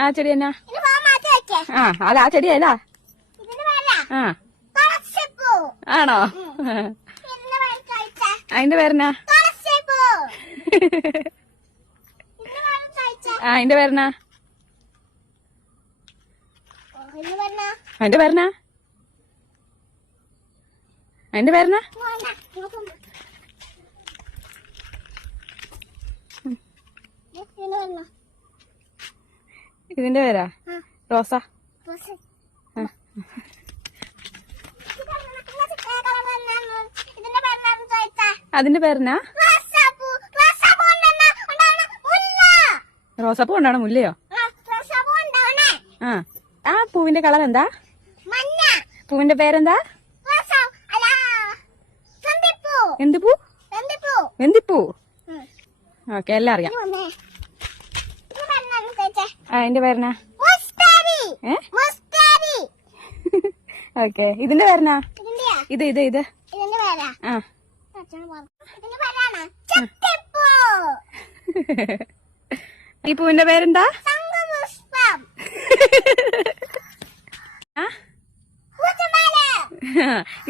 ആ ചെടി എന്നാ? ആ അത് ആ ചെടിയല്ല. ആ ആണോ? അതിന്റെ പേരെന്നാ? ആ അതിന്റെ പേരെന്നാ? അതിന്റെ പേരെന്നാ? അതിന്റെ പേരെന്നാ? ഇതിന്റെ പേരാ റോസ. അതിന്റെ പേരെന്നാ? റോസാപ്പൂ കൊണ്ടാണോ മുല്ലയോ? ആ ആ പൂവിന്റെ കളർ എന്താ? പൂവിന്റെ പേരെന്താ? എന്ത് പൂ? വെന്തിപ്പൂ. ഓക്കെ എല്ലാം അറിയാം. ആ അതിന്റെ പേരെന്നാ? ഓക്കെ ഇതിന്റെ പേരെന്നാ? ഇത് ഇത് ഇത് ആ ഈ പൂവിന്റെ പേരെന്താ?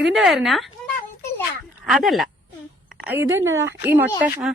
ഇതിന്റെ പേരെന്നാ? അതല്ല ഇത് എന്നതാ ഈ മുട്ട? ആ